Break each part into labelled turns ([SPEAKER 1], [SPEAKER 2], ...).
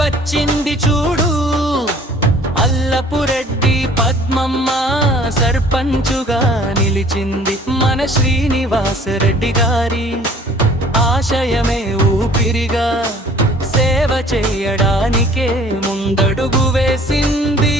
[SPEAKER 1] వచ్చింది చూడు. అల్లపురెడ్డి పద్మమ్మ సర్పంచుగా నిలిచింది మన శ్రీనివాస రెడ్డి గారి. ఆశయమే ఊపిరిగా సేవ చేయడానికే ముందడుగు వేసింది.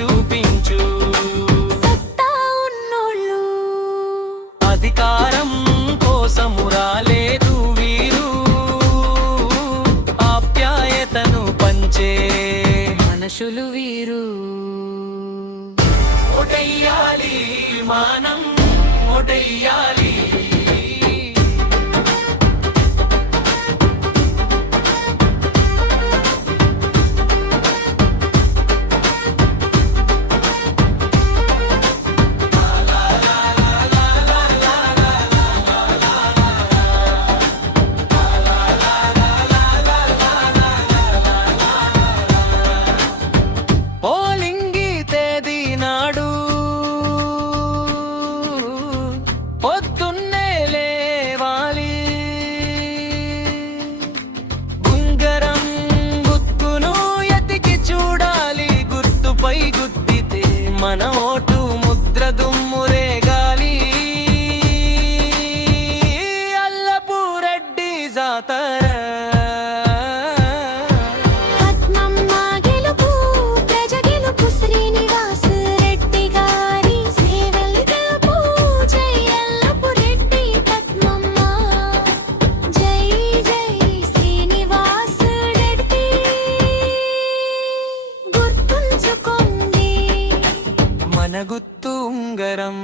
[SPEAKER 1] చూపించు. అధికారం కోసము రాలేదు వీరు. ఆప్యాయతను పంచే
[SPEAKER 2] మనుషులు వీరు.
[SPEAKER 1] ఒటయ్యాలి మానం ఒకయ్యాలి Otto! മനകുത്തുങ്കരം